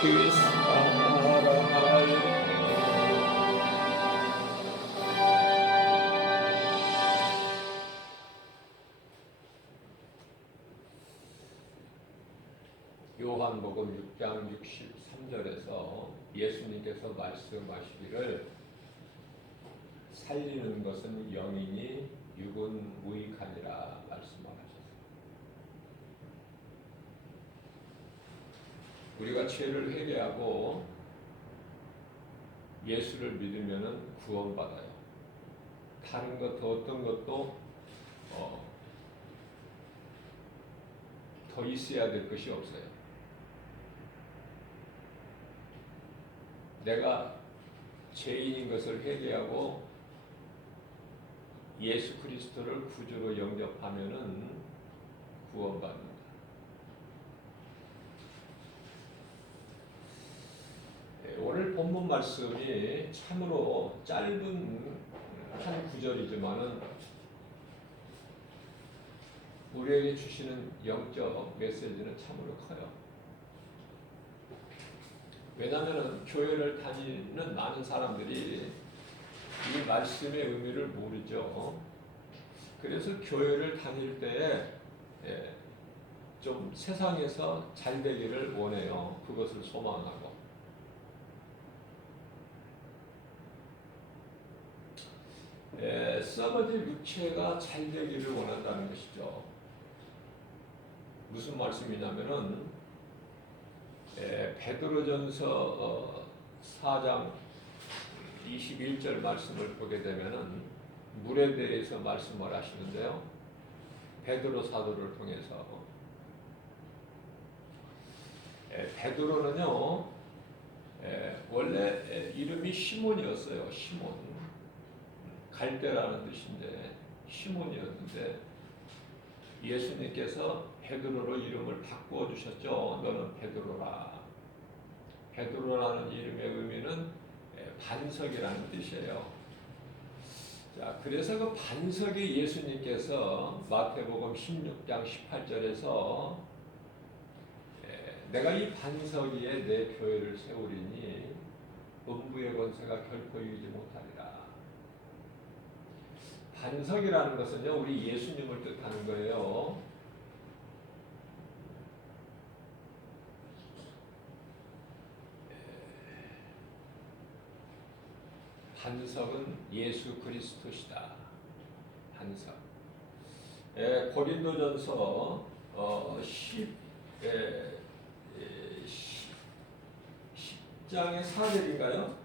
그 사랑을 요한복음 6장 63절에서 예수님께서 말씀하시기를 살리는 것은 영이니 육은 무익하니라 말씀하셨어요. 우리가 죄를 회개하고 예수를 믿으면 구원받아요. 다른 것 어떤 것도 더 있어야 될 것이 없어요. 내가 죄인인 것을 회개하고 예수 그리스도를 구주로 영접하면은 구원받는다. 오늘 본문 말씀이 참으로 짧은 한 구절이지만은 우리에게 주시는 영적 메시지는 참으로 커요. 왜냐하면 교회를 다니는 많은 사람들이 이 말씀의 의미를 모르죠. 그래서 교회를 다닐 때에 좀 세상에서 잘 되기를 원해요. 그것을 소망하고. 썩어질 육체가 잘 되기를 원한다는 것이죠. 무슨 말씀이냐면은 베드로전서 4장 21절 말씀을 보게 되면은 물에 대해서 말씀을 하시는데요. 베드로 사도를 통해서 베드로는요 원래 이름이 시몬이었어요. 시몬, 갈대라는 뜻인데 시몬이었는데 예수님께서 베드로로 이름을 바꾸어 주셨죠. 너는 베드로라. 베드로라는 이름의 의미는 반석이라는 뜻이에요. 자, 그래서 그 반석이 예수님께서 마태복음 16장 18절에서 내가 이 반석 위에 내 교회를 세우리니 음부의 권세가 결코 이기지 못하리라. 반석이라는 것은요, 우리 예수님을 뜻하는 거예요. 반석은 예수 그리스도시다. 반석. 고린도전서 10장의 4절인가요?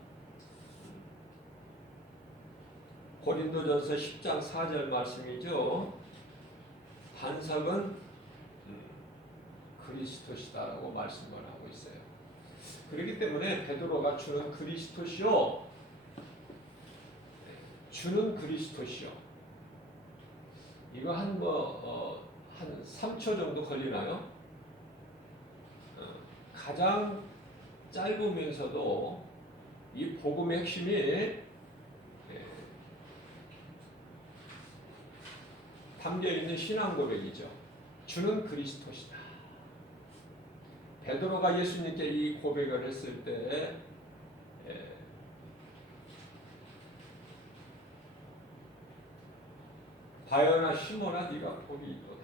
고린도전서 10장 4절 말씀이죠. 반석은 그리스도시다라고 말씀을 하고 있어요. 그렇기 때문에 베드로가 주는 그리스도시요, 주는 그리스도시요. 이거 한 3초 정도 걸리나요? 가장 짧으면서도 이 복음의 핵심이 담겨 있는 신앙 고백이죠. 주는 그리스도시다. 베드로가 예수님께 이 고백을 했을 때 바요나 시몬아 네가 복이 있도다.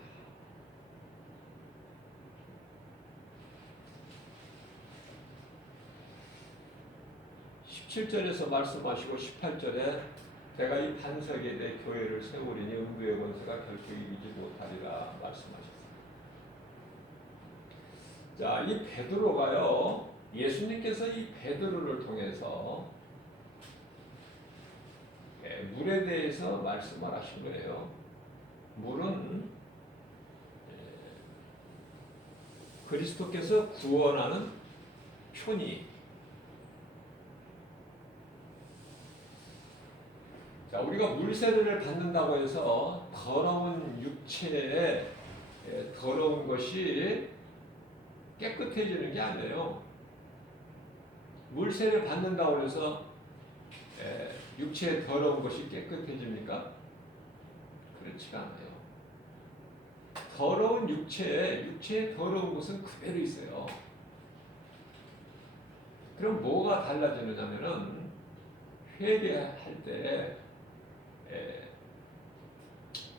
17절에서 말씀하시고 18절에 내가 이 반석에 내 교회를 세우리니 음부의 권세가 결코 이기지 못하리라 말씀하셨습니다. 자, 이 베드로가요, 예수님께서 이 베드로를 통해서 물에 대해서 말씀을 하신 거예요. 물은 그리스도께서 구원하는 표니. 자, 우리가 물세례를 받는다고 해서 더러운 육체에 더러운 것이 깨끗해지는 게 아니에요. 물세례를 받는다고 해서 육체에 더러운 것이 깨끗해집니까? 그렇지가 않아요. 더러운 육체에 더러운 것은 그대로 있어요. 그럼 뭐가 달라지느냐면은 회개할 때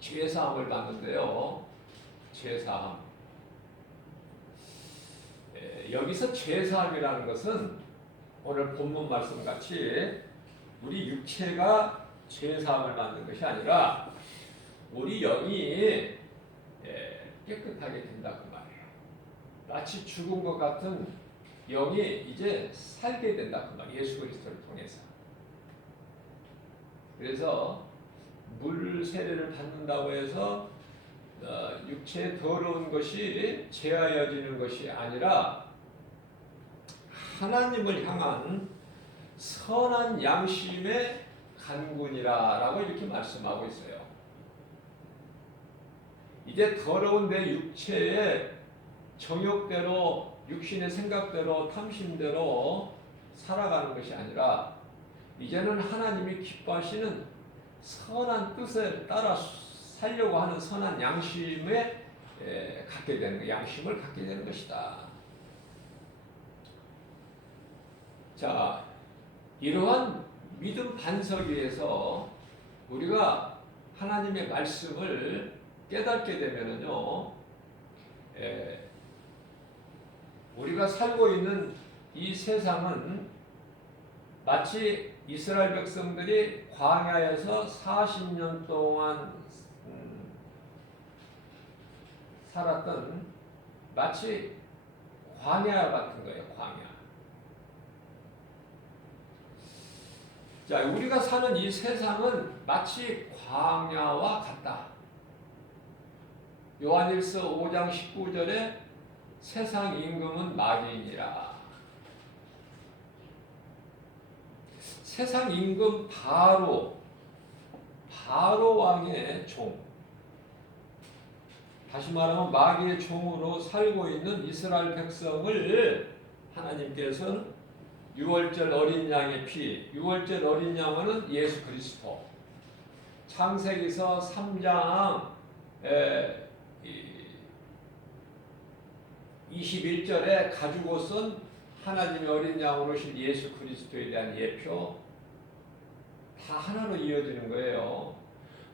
죄사함을 받는데요. 죄사함. 여기서 죄사함이라는 것은 오늘 본문 말씀 같이 우리 육체가 죄사함을 받는 것이 아니라 우리 영이 깨끗하게 된다 그 말이에요. 마치 죽은 것 같은 영이 이제 살게 된다 그 말이에요. 예수 그리스도를 통해서. 그래서 물 세례를 받는다고 해서 육체의 더러운 것이 제하여지는 것이 아니라 하나님을 향한 선한 양심의 간군이라고 이렇게 말씀하고 있어요. 이제 더러운 내 육체의 정욕대로 육신의 생각대로 탐심대로 살아가는 것이 아니라 이제는 하나님이 기뻐하시는 선한 뜻에 따라 살려고 하는 선한 양심에 갖게 되는 양심을 갖게 되는 것이다. 자, 이러한 믿음 반석 위에서 우리가 하나님의 말씀을 깨닫게 되면은요, 우리가 살고 있는 이 세상은 마치 이스라엘 백성들이 광야에서 40년 동안 살았던 마치 광야 같은 거예요. 광야. 자, 우리가 사는 이 세상은 마치 광야와 같다. 요한일서 5장 19절에 세상 임금은 마귀이니라. 세상 임금 바로 왕의 종. 다시 말하면 마귀의 종으로 살고 있는 이스라엘 백성을 하나님께서는 유월절 어린 양의 피, 유월절 어린 양은 예수 그리스도. 창세기서 3장 21절에 가죽옷은 하나님의 어린 양으로 오신 예수 그리스도에 대한 예표, 다 하나로 이어지는 거예요.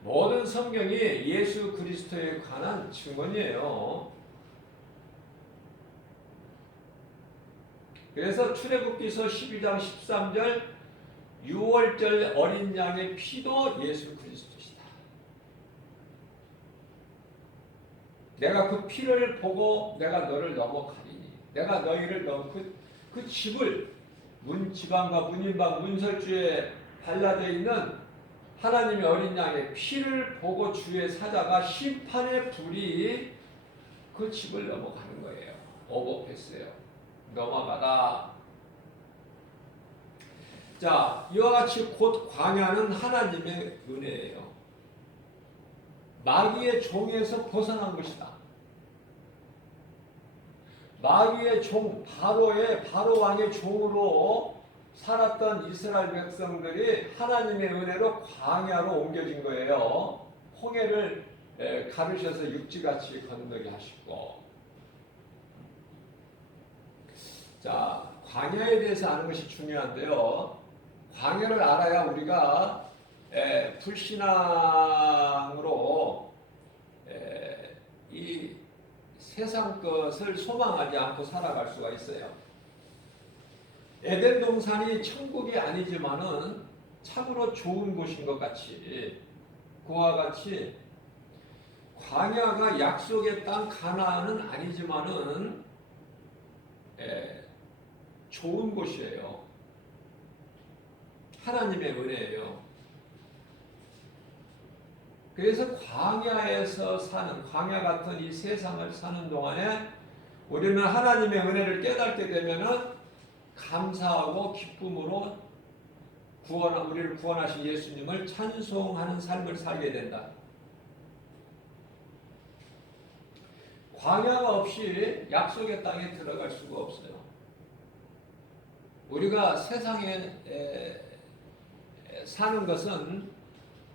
모든 성경이 예수 그리스도에 관한 증언이에요. 그래서 출애굽기서 12장 13절 유월절 어린 양의 피도 예수 그리스도시다. 내가 그 피를 보고 내가 너를 넘어가리니 내가 너희를 그 집을 지방과 문인방 문설주에 발라져 있는 하나님의 어린 양의 피를 보고 주의 사자가 심판의 불이 그 집을 넘어가는 거예요. 오버패스예요. 넘어가다. 자, 이와 같이 곧 광야는 하나님의 은혜예요. 마귀의 종에서 벗어난 것이다. 마귀의 종, 바로 왕의 종으로 살았던 이스라엘 백성들이 하나님의 은혜로 광야로 옮겨진 거예요. 홍해를 가르셔서 육지같이 건너게 하시고. 자, 광야에 대해서 아는 것이 중요한데요. 광야를 알아야 우리가 불신앙으로 이 세상 것을 소망하지 않고 살아갈 수가 있어요. 에덴 동산이 천국이 아니지만은 참으로 좋은 곳인 것 같이 그와 같이 광야가 약속의 땅 가나안은 아니지만은 좋은 곳이에요. 하나님의 은혜예요. 그래서 광야에서 사는 광야 같은 이 세상을 사는 동안에 우리는 하나님의 은혜를 깨닫게 되면은 감사하고 기쁨으로 우리를 구원하신 예수님을 찬송하는 삶을 살게 된다. 광야가 없이 약속의 땅에 들어갈 수가 없어요. 우리가 세상에 사는 것은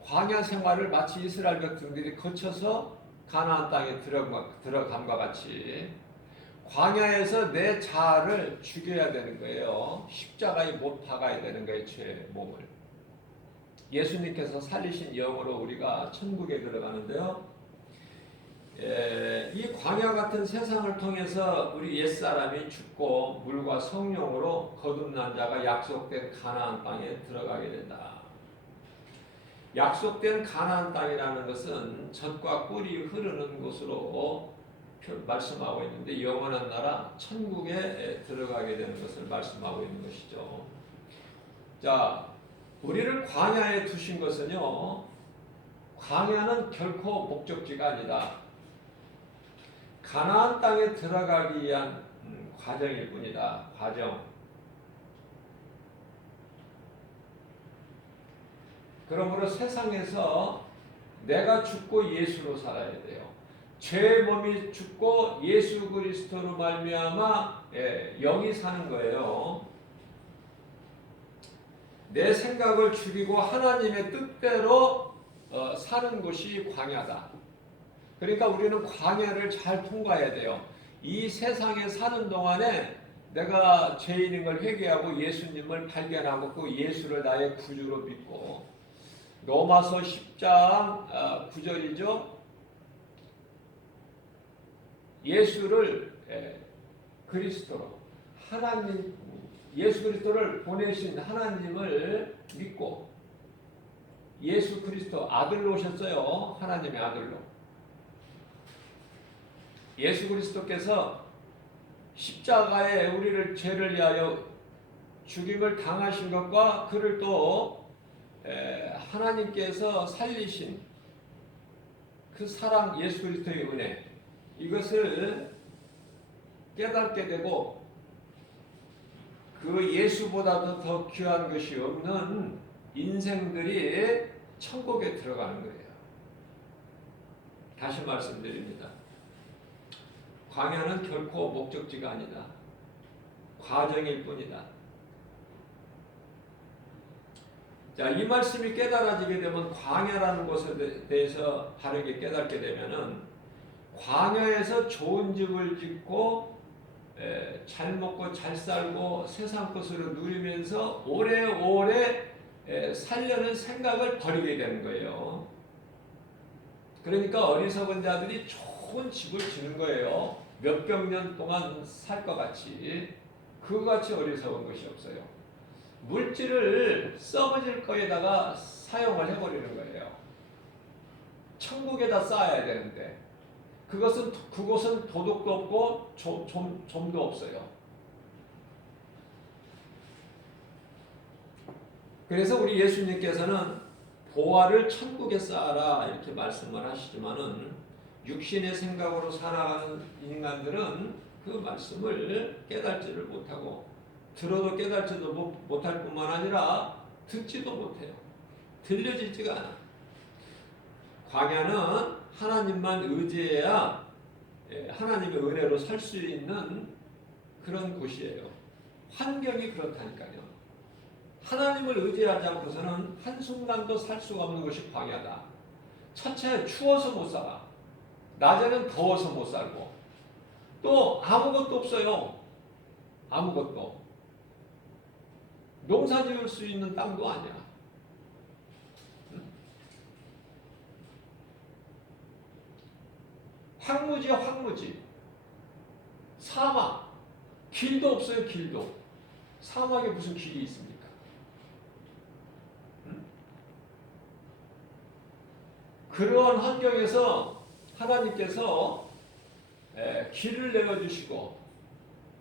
광야 생활을 마치 이스라엘 백성들이 거쳐서 가나안 땅에 들어감과 같이 광야에서 내 자아를 죽여야 되는 거예요. 십자가에 못 박아야 되는 거예요. 제 몸을. 예수님께서 살리신 영으로 우리가 천국에 들어가는데요. 이 광야 같은 세상을 통해서 우리 옛사람이 죽고 물과 성령으로 거듭난 자가 약속된 가나안 땅에 들어가게 된다. 약속된 가나안 땅이라는 것은 젖과 꿀이 흐르는 곳으로 말씀하고 있는데 영원한 나라 천국에 들어가게 되는 것을 말씀하고 있는 것이죠. 자, 우리를 광야에 두신 것은요, 광야는 결코 목적지가 아니다. 가나안 땅에 들어가기 위한 과정일 뿐이다. 과정. 그러므로 세상에서 내가 죽고 예수로 살아야 돼요. 죄의 몸이 죽고 예수 그리스도로 말미암아 영이 사는 거예요. 내 생각을 죽이고 하나님의 뜻대로 사는 곳이 광야다. 그러니까 우리는 광야를 잘 통과해야 돼요. 이 세상에 사는 동안에 내가 죄인인 걸 회개하고 예수님을 발견하고 그 예수를 나의 구주로 믿고 로마서 10장 9절이죠. 예수를 그리스도로 하나님 예수 그리스도를 보내신 하나님을 믿고 예수 그리스도 아들로 오셨어요. 하나님의 아들로. 예수 그리스도께서 십자가에 우리를 죄를 위하여 죽임을 당하신 것과 그를 또 하나님께서 살리신 그 사랑 예수 그리스도의 은혜 이것을 깨닫게 되고 그 예수보다도 더 귀한 것이 없는 인생들이 천국에 들어가는 거예요. 다시 말씀드립니다. 광야는 결코 목적지가 아니다. 과정일 뿐이다. 자, 이 말씀이 깨달아지게 되면 광야라는 것에 대해서 바르게 깨닫게 되면은 광야에서 좋은 집을 짓고 잘 먹고 잘 살고 세상 것으로 누리면서 오래오래 살려는 생각을 버리게 되는 거예요. 그러니까 어리석은 자들이 좋은 집을 지는 거예요. 몇백 년 동안 살 것 같이. 그거같이 어리석은 것이 없어요. 물질을 썩어질 거에다가 사용을 해버리는 거예요. 천국에다 쌓아야 되는데 그곳은 도덕도 없고 좀도 없어요. 그래서 우리 예수님께서는 보화를 천국에 쌓아라 이렇게 말씀을 하시지만은 육신의 생각으로 살아가는 인간들은 그 말씀을 깨달지를 못하고 들어도 깨달지도 못할 뿐만 아니라 듣지도 못해요. 들려지지가 않아. 광야는 하나님만 의지해야 하나님의 은혜로 살 수 있는 그런 곳이에요. 환경이 그렇다니까요. 하나님을 의지하지 않고서는 한순간도 살 수가 없는 것이 광야다. 첫째, 추워서 못 살아. 낮에는 더워서 못 살고 또 아무것도 없어요. 아무것도. 농사 지을 수 있는 땅도 아니야. 황무지야, 황무지. 사막. 길도 없어요, 길도. 사막에 무슨 길이 있습니까? 그러한 환경에서 하나님께서 길을 내어주시고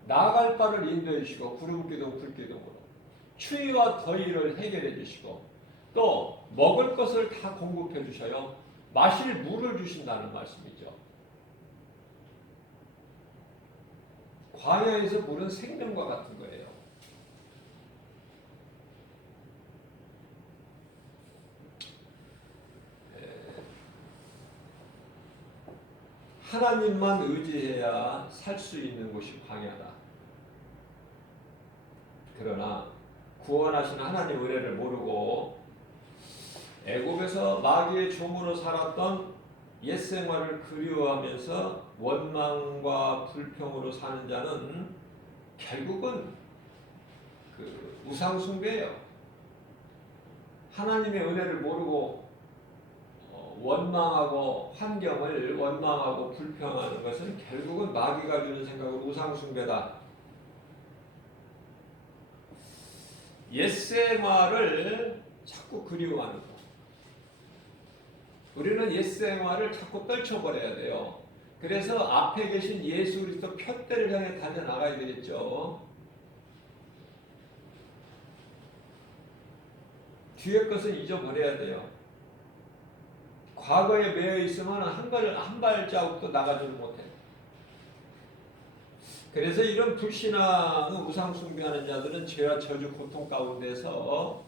나아갈 바를 인도해 주시고 구름기둥 불기둥으로 추위와 더위를 해결해 주시고 또 먹을 것을 다 공급해 주셔요. 마실 물을 주신다는 말씀이죠. 광야에서 물은 생명과 같은 거예요. 하나님만 의지해야 살 수 있는 곳이 광야다. 그러나 구원하시는 하나님 은혜를 모르고 애굽에서 마귀의 종으로 살았던 옛 생활을 그리워하면서 원망과 불평으로 사는 자는 결국은 그 우상 숭배예요. 하나님의 은혜를 모르고 원망하고 환경을 원망하고 불평하는 것은 결국은 마귀가 주는 생각으로 우상 숭배다. 옛 생활을 자꾸 그리워하는 것. 우리는 옛 생활을 자꾸 떨쳐버려야 돼요. 그래서 앞에 계신 예수 그리스도 표대를 향해 달려나가야 되겠죠. 뒤에 것은 잊어버려야 돼요. 과거에 매여 있으면 한 발자국도 나가지를 못해. 그래서 이런 불신앙, 우상 숭배하는 자들은 죄와 저주, 고통 가운데서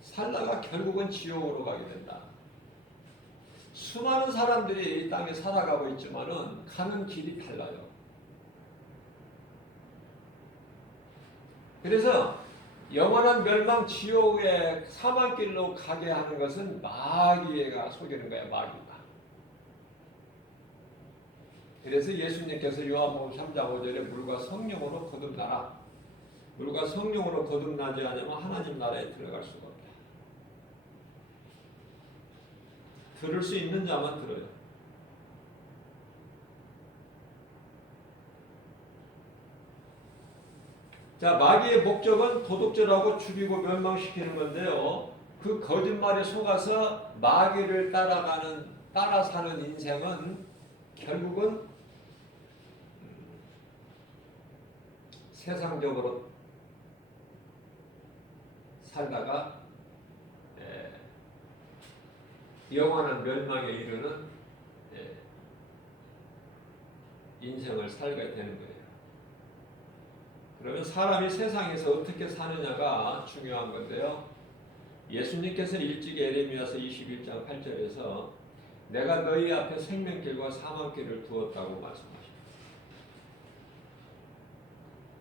살다가 결국은 지옥으로 가게 된다. 수많은 사람들이 이 땅에 살아가고 있지만은 가는 길이 달라요. 그래서 영원한 멸망 지옥의 사망길로 가게 하는 것은 마귀가 속이는 거야, 마귀가. 그래서 예수님께서 요한복음 3장 5절에 물과 성령으로 거듭나라. 물과 성령으로 거듭나지 않으면 하나님 나라에 들어갈 수가 없다. 들을 수 있는 자만 들어요. 자, 마귀의 목적은 도둑질하고 죽이고 멸망시키는 건데요. 그 거짓말에 속아서 마귀를 따라 사는 인생은 결국은 세상적으로 살다가 영원한 멸망에 이르는 인생을 살게 되는 거예요. 그러면 사람이 세상에서 어떻게 사느냐가 중요한 건데요. 예수님께서 일찍 에레미야서 21장 8절에서 내가 너희 앞에 생명길과 사망길을 두었다고 말씀하십니다.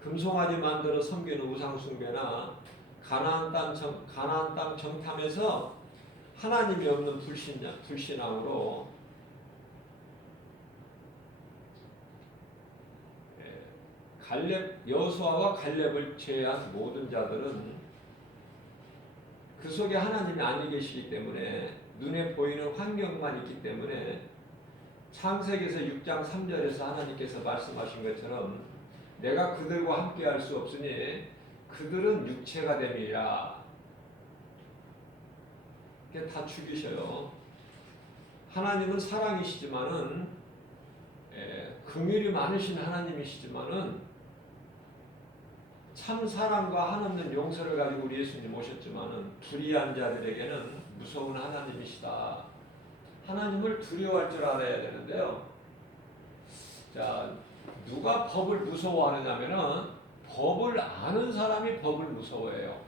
금송아지 만들어 섬기는 우상숭배나 가나안 땅 정탐에서 하나님이 없는 불신앙으로 여호수아와 갈렙을 제외한 모든 자들은 그 속에 하나님이 아니 계시기 때문에 눈에 보이는 환경만 있기 때문에 창세기에서 6장 3절에서 하나님께서 말씀하신 것처럼 내가 그들과 함께 할 수 없으니 그들은 육체가 됨이라. 이게 다 죽이셔요. 하나님은 사랑이시지만은 긍휼이 많으신 하나님이시지만은 참 사랑과 한없는 용서를 가지고 우리 예수님 오셨지만은 불의한 자들에게는 무서운 하나님이시다. 하나님을 두려워할 줄 알아야 되는데요. 자, 누가 법을 무서워하느냐면은 법을 아는 사람이 법을 무서워해요.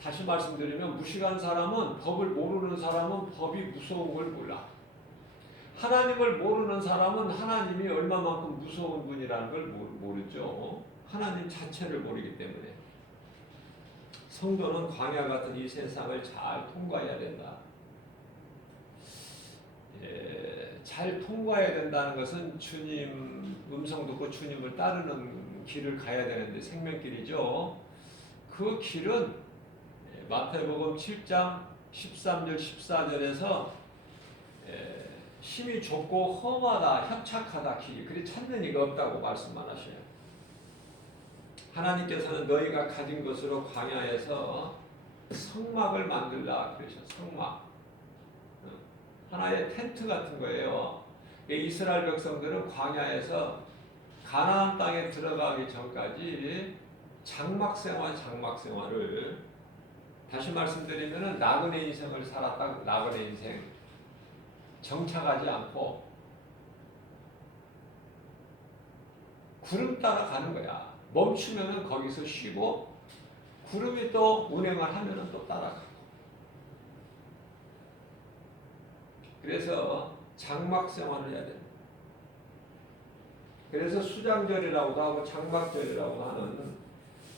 다시 말씀드리면 무식한 사람은 법을 모르는 사람은 법이 무서운 걸 몰라. 하나님을 모르는 사람은 하나님이 얼마만큼 무서운 분이라는 걸 모르죠. 하나님 자체를 모르기 때문에. 성도는 광야 같은 이 세상을 잘 통과해야 된다. 잘 통과해야 된다는 것은 주님 음성 듣고 주님을 따르는 길을 가야 되는데 생명길이죠. 그 길은 마태복음 7장 13절 14절에서 힘이 좁고 험하다 협착하다 길이 그리 찾는 이가 없다고 말씀만 하셔요. 하나님께서는 너희가 가진 것으로 광야에서 성막을 만들라 그러셔. 성막 하나의 텐트 같은 거예요. 이스라엘 백성들은 광야에서 가나안 땅에 들어가기 전까지 장막 생활을 다시 말씀드리면은 나그네 인생을 살았다. 나그네 인생 정착하지 않고 구름 따라 가는 거야. 멈추면은 거기서 쉬고 구름이 또 운행을 하면은 또 따라가고. 그래서 장막 생활을 해야 됩니다. 그래서 수장절이라고도 하고 장막절이라고 하는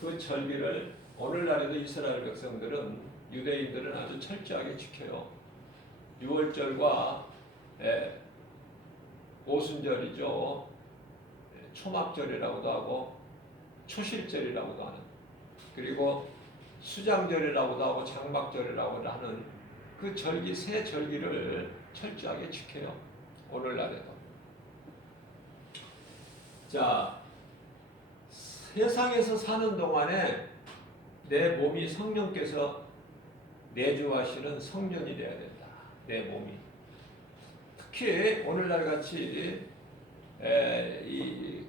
그 절기를 오늘날에도 이스라엘 백성들은 유대인들은 아주 철저하게 지켜요. 6월절과 오순절이죠. 초막절이라고도 하고 초실절이라고도 하는, 그리고 수장절이라고도 하고 장막절이라고도 하는 그 절기, 세 절기를 철저하게 지켜요. 오늘날에도. 자, 세상에서 사는 동안에 내 몸이 성령께서 내주하시는 성전이 되어야 된다. 내 몸이. 특히 오늘날 같이 이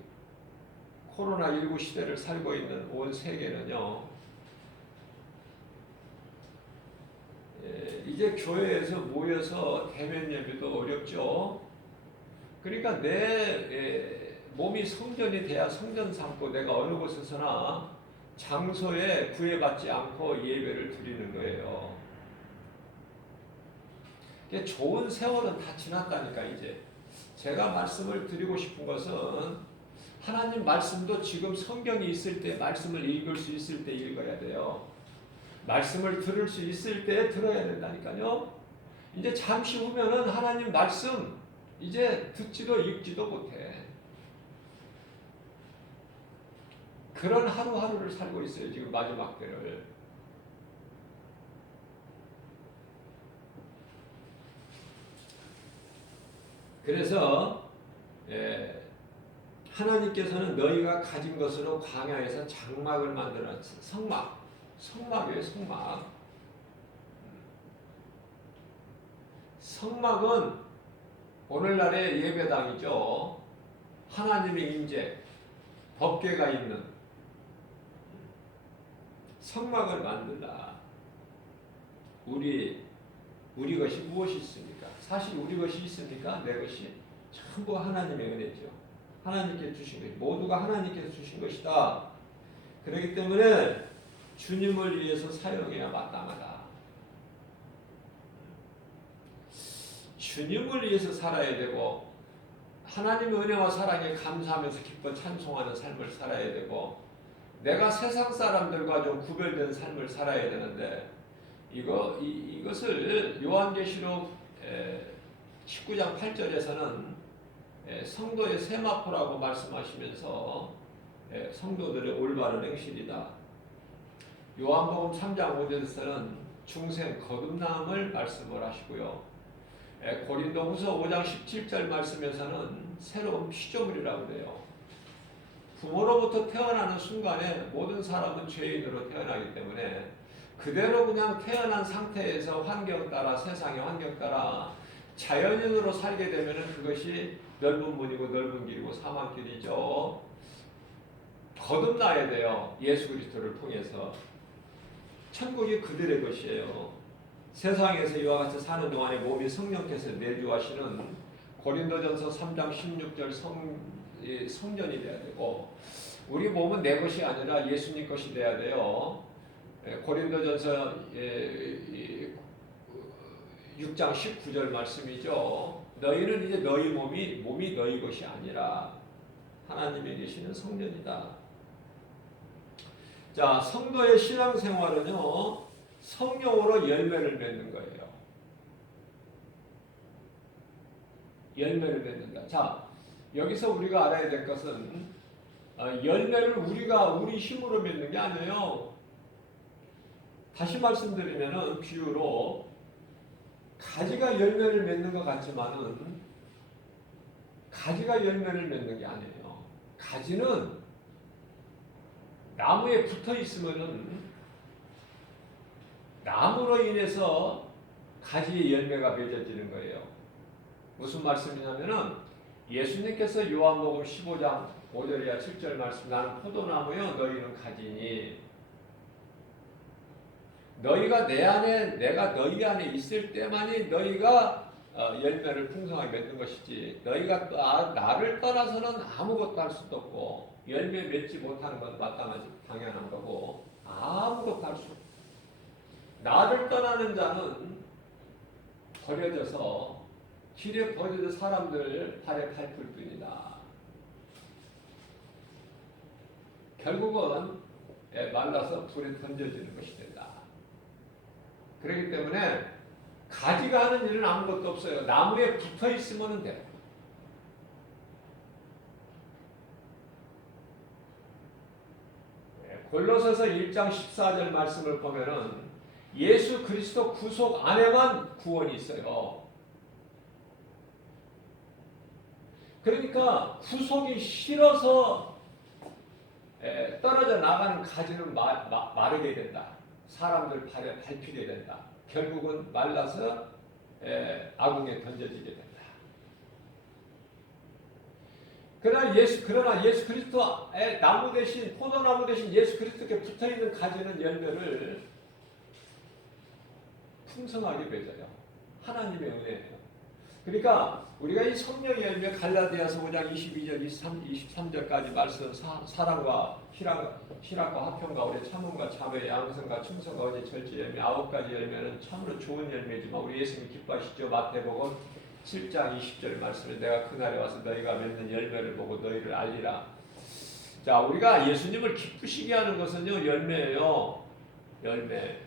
코로나19 시대를 살고 있는 온 세계는요, 이제 교회에서 모여서 대면 예배도 어렵죠. 그러니까 내 몸이 성전이 돼야 성전 삼고 내가 어느 곳에서나 장소에 구애받지 않고 예배를 드리는 거예요. 좋은 세월은 다 지났다니까. 이제 제가 말씀을 드리고 싶은 것은 하나님 말씀도 지금 성경이 있을 때 말씀을 읽을 수 있을 때 읽어야 돼요. 말씀을 들을 수 있을 때 들어야 된다니까요. 이제 잠시 후면은 하나님 말씀 이제 듣지도 읽지도 못해. 그런 하루하루를 살고 있어요. 지금 마지막 때를. 그래서 하나님께서는 너희가 가진 것으로 광야에서 장막을 만들어놨어. 성막이에요. 성막은 오늘날의 예배당이죠. 하나님의 임재, 법궤가 있는 성막을 만들라. 우리 것이 무엇이 있습니까? 사실 우리 것이 있습니까? 내 것이 전부 하나님의 은혜죠. 하나님께 주신 것, 모두가 하나님께서 주신 것이다. 그렇기 때문에 주님을 위해서 사용해야 마땅하다. 주님을 위해서 살아야 되고 하나님의 은혜와 사랑에 감사하면서 기뻐 찬송하는 삶을 살아야 되고 내가 세상 사람들과 좀 구별된 삶을 살아야 되는데 이것을 요한계시록 19장 8절에서는 성도의 세마포라고 말씀하시면서 성도들의 올바른 행실이다. 요한복음 3장 5절에서는 중생 거듭남을 말씀을 하시고요. 고린도후서 5장 17절 말씀에서는 새로운 피조물이라고 그래요. 부모로부터 태어나는 순간에 모든 사람은 죄인으로 태어나기 때문에 그대로 그냥 태어난 상태에서 환경 따라, 세상의 환경 따라 자연인으로 살게 되면 그것이 넓은 문이고 넓은 길이고 사망길이죠. 거듭나야 돼요. 예수 그리스도를 통해서. 천국이 그들의 것이에요. 세상에서 이와 같이 사는 동안에 몸이 성령께서 내주하시는 고린도전서 3장 16절 성전이 돼야 되고 우리 몸은 내 것이 아니라 예수님 것이 돼야 돼요. 고린도전서 6장 19절 말씀이죠. 너희는 이제 너희 몸이 너희 것이 아니라 하나님의 계시는 성전이다. 자, 성도의 신앙생활은요, 성령으로 열매를 맺는 거예요. 열매를 맺는다. 자, 여기서 우리가 알아야 될 것은 열매를 우리 힘으로 맺는 게 아니에요. 다시 말씀드리면은 비유로 가지가 열매를 맺는 것 같지만은 가지가 열매를 맺는 게 아니에요. 가지는 나무에 붙어 있으면은 나무로 인해서 가지의 열매가 맺어지는 거예요. 무슨 말씀이냐면은 예수님께서 요한복음 15장 5절이야 7절 말씀 나는 포도나무요 너희는 가지니 너희가 내 안에 내가 너희 안에 있을 때만이 너희가 열매를 풍성하게 맺는 것이지 너희가 나를 떠나서는 아무것도 할 수도 없고 열매 맺지 못하는 건 마땅하지 당연한 거고 아무것도 할 수 없고 나를 떠나는 자는 버려져서 길에 버려져 사람들 발에 밟힐 뿐이다. 결국은 말라서 불에 던져지는 것이 된다. 그렇기 때문에 가지가 하는 일은 아무것도 없어요. 나무에 붙어 있으면 돼. 골로새서 1장 14절 말씀을 보면은 예수 그리스도 구속 안에만 구원이 있어요. 그러니까 구속이 싫어서 떨어져 나가는 가지는 마르게 된다. 사람들 발에 밟히게 된다. 결국은 말라서 아궁에 던져지게 된다. 그러나 예수 그리스도의 나무 대신 포도나무 대신 예수 그리스도께 붙어 있는 가지는 열매를 풍성하게 맺어요. 하나님의 은혜예요. 그러니까 우리가 이 성령의 열매 갈라디아서 5장 22절 23절까지 말씀 사랑과 희락과 화평과 오래 참음과 자매 양성과 충성과 언제 절제 열매 9가지 열매는 참으로 좋은 열매지만 우리 예수님 기뻐하시죠. 마태복음 7장 20절 말씀에 내가 그날에 와서 너희가 맺는 열매를 보고 너희를 알리라. 자, 우리가 예수님을 기쁘시게 하는 것은요 열매예요. 열매.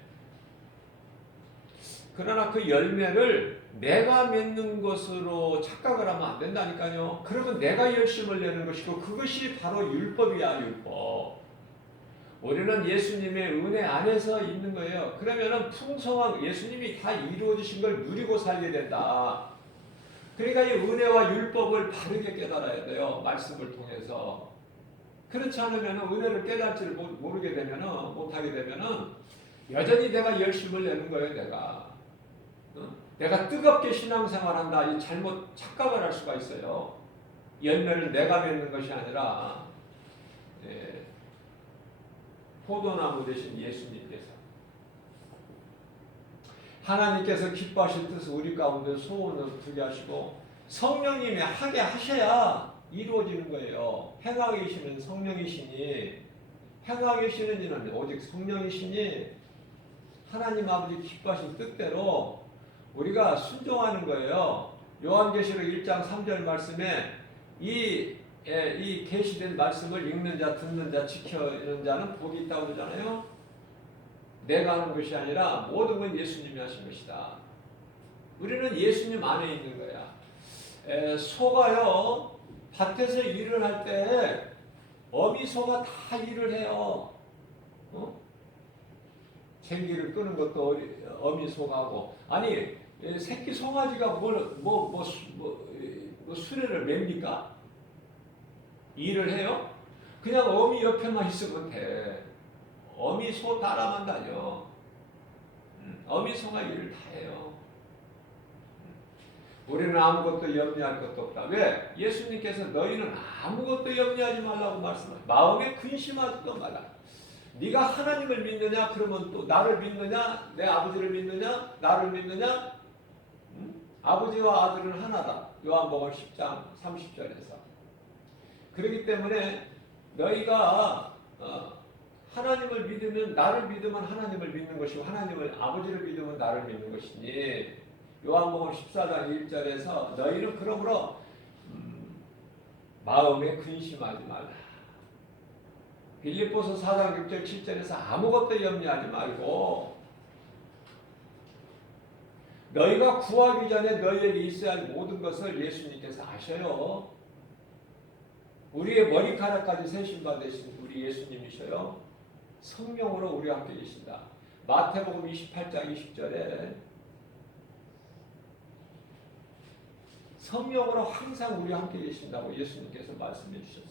그러나 그 열매를 내가 맺는 것으로 착각을 하면 안 된다니까요. 그러면 내가 열심을 내는 것이고 그것이 바로 율법이야, 율법. 우리는 예수님의 은혜 안에서 있는 거예요. 그러면은 풍성한 예수님이 다 이루어 주신 걸 누리고 살게 된다. 그러니까 이 은혜와 율법을 바르게 깨달아야 돼요. 말씀을 통해서. 그렇지 않으면 은혜를 깨달지를 모르게 되면은 못하게 되면은 여전히 내가 열심을 내는 거예요. 내가 뜨겁게 신앙생활한다. 이 잘못 착각을 할 수가 있어요. 열매를 내가 맺는 것이 아니라 포도나무 대신 예수님께서 하나님께서 기뻐하실 뜻을 우리 가운데 소원을 두게 하시고 성령님이 하게 하셔야 이루어지는 거예요. 행하게 계시는 성령이시니 행하게 계시는 이는 오직 성령이시니 하나님 아버지 기뻐하신 뜻대로 우리가 순종하는 거예요. 요한계시록 1장 3절 말씀에 이 계시된 말씀을 읽는 자, 듣는 자, 지키는 자는 복이 있다고 그러잖아요. 내가 하는 것이 아니라 모든 건 예수님이 하신 것이다. 우리는 예수님 안에 있는 거야. 소가요 밭에서 일을 할 때 어미소가 다 일을 해요. 쟁기를 끄는 것도 어미소가 하고 아니 새끼 송아지가 수레를 맵니까? 일을 해요? 그냥 어미 옆에만 있으면 돼. 어미 소 따라만 다녀. 어미 소가 일을 다 해요. 우리는 아무것도 염려할 것도 없다. 왜? 예수님께서 너희는 아무것도 염려하지 말라고 말씀하세요. 마음에 근심하지도 말라. 네가 하나님을 믿느냐? 그러면 또 나를 믿느냐? 내 아버지를 믿느냐? 나를 믿느냐? 아버지와 아들은 하나다. 요한복음 10장 30절에서. 그렇기 때문에 너희가 하나님을 믿으면 나를 믿으면 하나님을 믿는 것이고 하나님을 아버지를 믿으면 나를 믿는 것이니 요한복음 14장 1절에서 너희는 그러므로 마음에 근심하지 말라. 빌립보서 4장 6절 7절에서 아무것도 염려하지 말고 너희가 구하기 전에 너희에게 있어야 할 모든 것을 예수님께서 아셔요. 우리의 머리카락까지 세신 바 되신 우리 예수님이셔요. 성령으로 우리와 함께 계신다. 마태복음 28장 20절에 성령으로 항상 우리와 함께 계신다고 예수님께서 말씀해 주셨어요.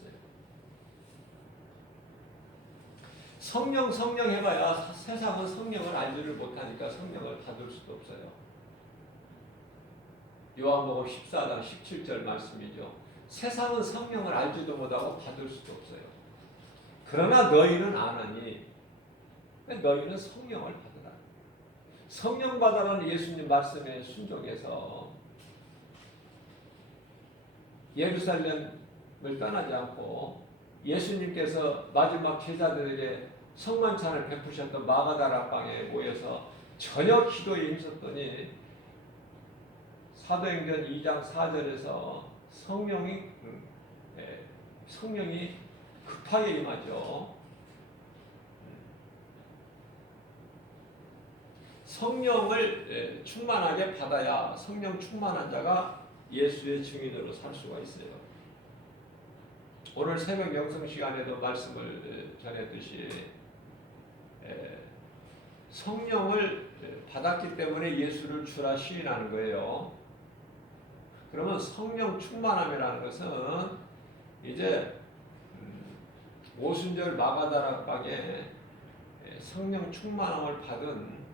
성령 해봐야 세상은 성령을 알지를 못하니까 성령을 받을 수도 없어요. 요한복음 14장 17절 말씀이죠. 세상은 성령을 알지도 못하고 받을 수도 없어요. 그러나 너희는 아나니 너희는 성령을 받으라. 성령 받으라는 예수님 말씀에 순종해서 예루살렘을 떠나지 않고 예수님께서 마지막 제자들에게 성만찬을 베푸셨던 마가다라 방에 모여서 저녁 기도에 힘썼더니 사도행전 2장 4절에서 성령이 급하게 임하죠. 성령을 충만하게 받아야 성령 충만한 자가 예수의 증인으로 살 수가 있어요. 오늘 새벽 영성 시간에도 말씀을 전했듯이 성령을 받았기 때문에 예수를 주라 시인하는 거예요. 그러면 성령 충만함이라는 것은 이제 오순절 마가다락방에 성령 충만함을 받은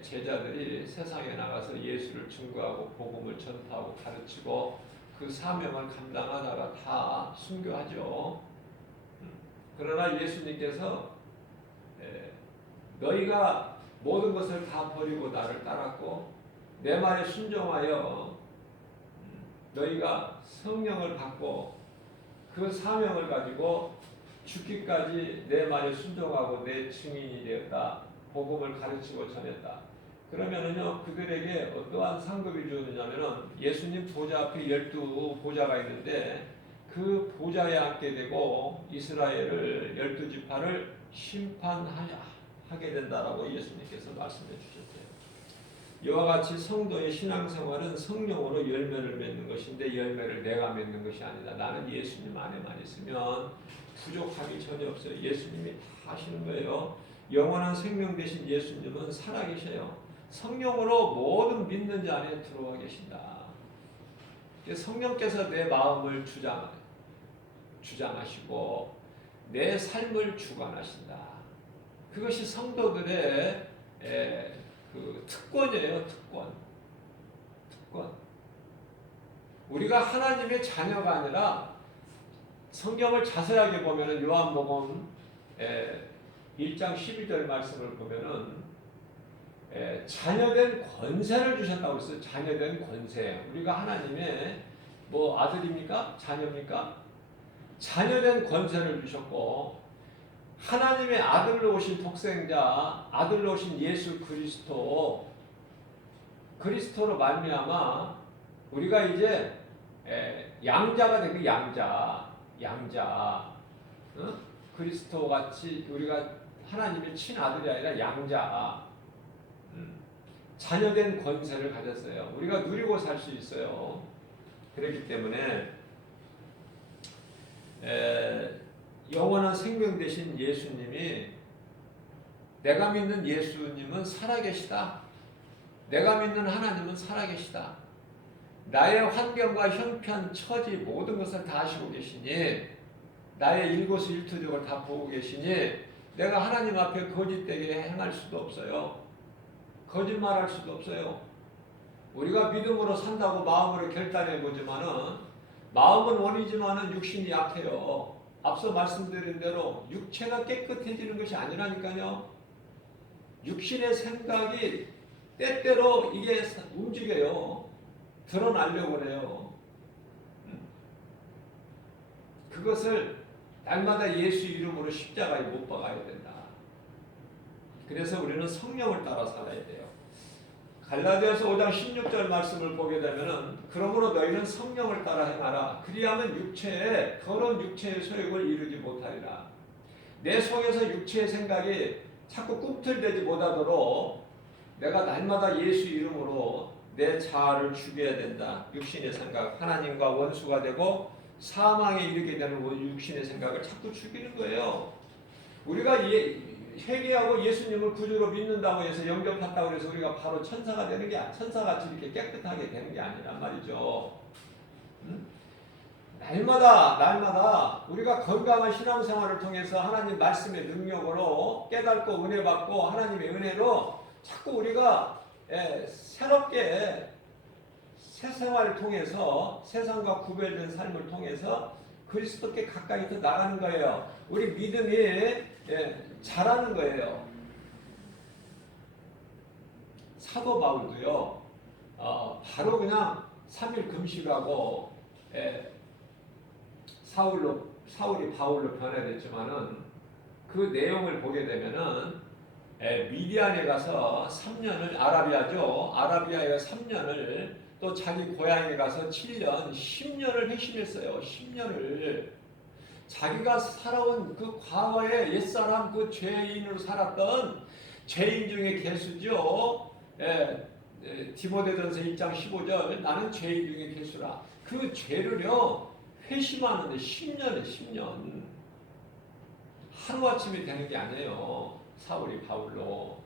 제자들이 세상에 나가서 예수를 증거하고 복음을 전파하고 가르치고 그 사명을 감당하다가 다 순교하죠. 그러나 예수님께서 너희가 모든 것을 다 버리고 나를 따랐고 내 말에 순종하여 너희가 성령을 받고 그 사명을 가지고 죽기까지 내 말에 순종하고 내 증인이 되었다. 복음을 가르치고 전했다. 그러면은요, 그들에게 어떠한 상급이 주어지냐면은 예수님 보좌 앞에 12보좌가 있는데 그 보좌에 앉게 되고 이스라엘을 12지파를 심판하게 된다라고 예수님께서 말씀해 주셨어요. 이와 같이 성도의 신앙생활은 성령으로 열매를 맺는 것인데 열매를 내가 맺는 것이 아니다. 나는 예수님 안에만 있으면 부족함이 전혀 없어요. 예수님이 다 하시는 거예요. 영원한 생명 되신 예수님은 살아계셔요. 성령으로 모든 믿는 자 안에 들어와 계신다. 성령께서 내 마음을 주장하시고 내 삶을 주관하신다. 그것이 성도들의 그 특권이에요. 특권. 우리가 하나님의 자녀가 아니라 성경을 자세하게 보면은 요한복음 1장 12절 말씀을 보면은 자녀된 권세를 주셨다고 했어요. 자녀된 권세. 우리가 하나님의 뭐 아들입니까? 자녀입니까? 자녀된 권세를 주셨고 하나님의 아들로 오신 독생자, 아들로 오신 예수 그리스도로 말미암아 우리가 이제 양자가 되고 양자. 그리스도 같이 우리가 하나님의 친아들이 아니라 양자. 자녀된 권세를 가졌어요. 우리가 누리고 살 수 있어요. 그렇기 때문에 영원한 생명 되신 예수님이 내가 믿는 예수님은 살아계시다. 내가 믿는 하나님은 살아계시다. 나의 환경과 형편, 처지 모든 것을 다 아시고 계시니 나의 일거수일투족을 다 보고 계시니 내가 하나님 앞에 거짓되게 행할 수도 없어요. 거짓말할 수도 없어요. 우리가 믿음으로 산다고 마음으로 결단해 보지만은 마음은 원이지만은 육신이 약해요. 앞서 말씀드린 대로 육체가 깨끗해지는 것이 아니라니까요. 육신의 생각이 때때로 이게 움직여요. 드러나려고 그래요. 그것을 날마다 예수 이름으로 십자가에 못 박아야 된다. 그래서 우리는 성령을 따라 살아야 돼요. 갈라디아서 5장 16절 말씀을 보게 되면은 그러므로 너희는 성령을 따라 행하라. 그리하면 더러운 육체의 소욕을 이루지 못하리라. 내 속에서 육체의 생각이 자꾸 꿈틀대지 못하도록 내가 날마다 예수 이름으로 내 자아를 죽여야 된다. 육신의 생각, 하나님과 원수가 되고 사망에 이르게 되는 육신의 생각을 자꾸 죽이는 거예요. 우리가 회개하고 예수님을 구주로 믿는다고 해서 영접한다고 해서 우리가 바로 천사가 되는 게 천사같이 이렇게 깨끗하게 되는 게 아니란 말이죠. 날마다 우리가 건강한 신앙생활을 통해서 하나님 말씀의 능력으로 깨닫고 은혜 받고 하나님의 은혜로 자꾸 우리가 새롭게 새 생활을 통해서 세상과 구별된 삶을 통해서 그리스도께 가까이 더 나가는 거예요. 우리 믿음이 자라는 거예요. 사도 바울도요. 바로 그냥 3일 금식하고 사울이 바울로 변화됐지만은 그 내용을 보게 되면은 미디안에 가서 3년을 아라비아에 가서 3년을 또 자기 고향에 가서 7년, 10년을 핵심했어요. 10년을 자기가 살아온 그 과거의 옛사람 그 죄인으로 살았던 죄인 중에 개수죠. 디모데전서 1장 15절 나는 죄인 중에 개수라. 그 죄를요 회심하는데 10년에 10년 하루아침에 되는 게 아니에요. 사울이 바울로.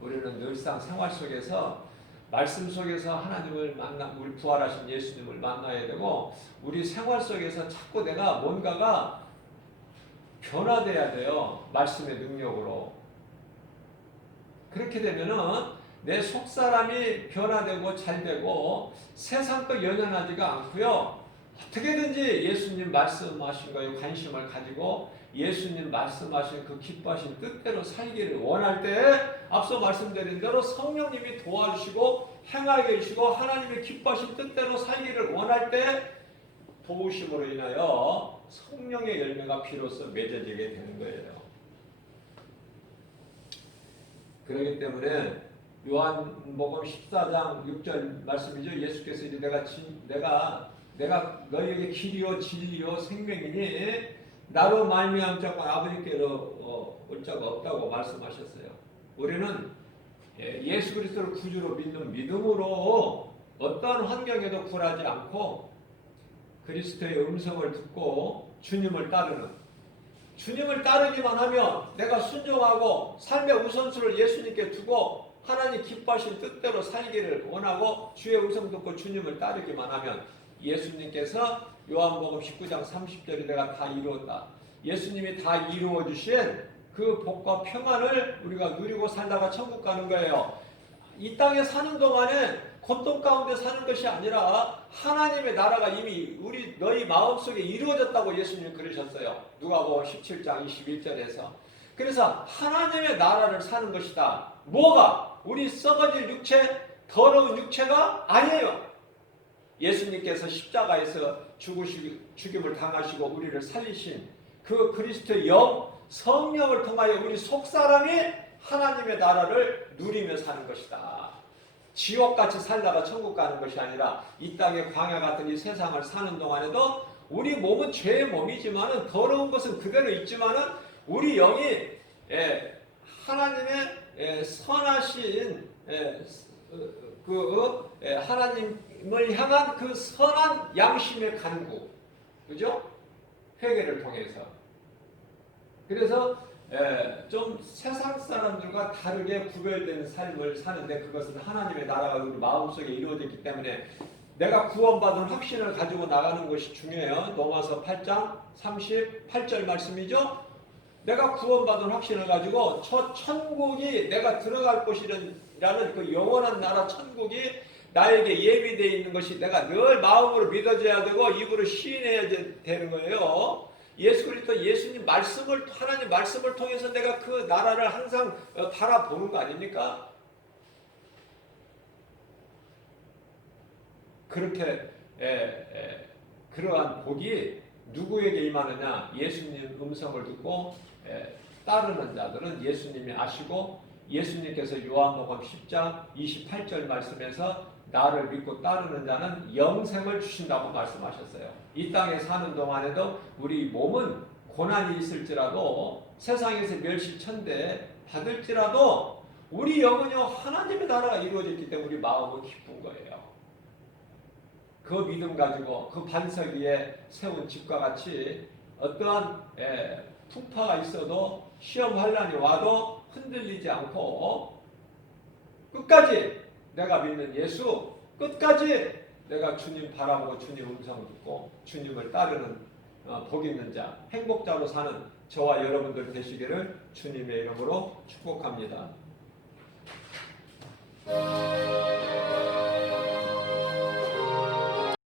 우리는 늘상 생활 속에서 말씀 속에서 하나님을 우리 부활하신 예수님을 만나야 되고 우리 생활 속에서 자꾸 내가 뭔가가 변화돼야 돼요. 말씀의 능력으로. 그렇게 되면은 내 속사람이 변화되고 잘되고 세상 거 연연하지가 않고요. 어떻게든지 예수님 말씀하신 거에 관심을 가지고 예수님 말씀하신 그 기뻐하신 뜻대로 살기를 원할 때 앞서 말씀드린 대로 성령님이 도와주시고 행하게 해주시고 하나님의 기뻐하신 뜻대로 살기를 원할 때 도우심으로 인하여 성령의 열매가 비로소 맺어지게 되는 거예요. 그렇기 때문에 요한복음 14장 6절 말씀이죠. 예수께서 이제 내가 너희에게 길이요 진리요 생명이니 나로 말미암 자고 아버지께로 올 자가 없다고 말씀하셨어요. 우리는 예수 그리스도를 구주로 믿는 믿음으로 어떠한 환경에도 굴하지 않고 그리스도의 음성을 듣고 주님을 따르기만 하면 내가 순종하고 삶의 우선순위를 예수님께 두고 하나님 기뻐하신 뜻대로 살기를 원하고 주의 음성 듣고 주님을 따르기만 하면 예수님께서 요한복음 19장 30절에 내가 다 이루었다. 예수님이 다 이루어 주신 그 복과 평안을 우리가 누리고 살다가 천국 가는 거예요. 이 땅에 사는 동안에 고통 가운데 사는 것이 아니라 하나님의 나라가 이미 너희 마음속에 이루어졌다고 예수님이 그러셨어요. 누가복음 17장 21절에서. 그래서 하나님의 나라를 사는 것이다. 뭐가? 우리 썩어질 육체, 더러운 육체가 아니에요. 예수님께서 십자가에서 죽임을 당하시고 우리를 살리신 그 그리스도의 영, 성령을 통하여 우리 속사람이 하나님의 나라를 누리며 사는 것이다. 지옥같이 살다가 천국 가는 것이 아니라 이 땅의 광야 같은 이 세상을 사는 동안에도 우리 몸은 죄의 몸이지만은 더러운 것은 그대로 있지만은 우리 영이 하나님의 선하신 하나님을 향한 그 선한 양심의 간구, 그죠? 회개를 통해서. 그래서 좀 세상 사람들과 다르게 구별된 삶을 사는데 그것은 하나님의 나라가 우리 마음속에 이루어졌기 때문에 내가 구원받은 확신을 가지고 나가는 것이 중요해요. 로마서 8장 38절 말씀이죠. 내가 구원받은 확신을 가지고 저 천국이 내가 들어갈 곳이라는 그 영원한 나라 천국이 나에게 예비되어 있는 것이 내가 늘 마음으로 믿어져야 되고 입으로 시인해야 되는 거예요. 예수 그리스도 예수님 말씀을 하나님 말씀을 통해서 내가 그 나라를 항상 바라보는 거 아닙니까? 그렇게 그러한 복이 누구에게 임하느냐? 예수님 음성을 듣고 따르는 자들은 예수님이 아시고 예수님께서 요한복음 10장 28절 말씀에서 나를 믿고 따르는 자는 영생을 주신다고 말씀하셨어요. 이 땅에 사는 동안에도 우리 몸은 고난이 있을지라도 세상에서 멸시천대 받을지라도 우리 영은요 하나님의 나라가 이루어졌기 때문에 우리 마음은 기쁜 거예요. 그 믿음 가지고 그 반석 위에 세운 집과 같이 어떠한 풍파가 있어도 시험 환난이 와도 흔들리지 않고 끝까지 내가 믿는 예수, 끝까지 내가 주님 바라보고 주님 음성 듣고 주님을 따르는 복 있는 자, 행복자로 사는 저와 여러분들 되시기를 주님의 이름으로 축복합니다.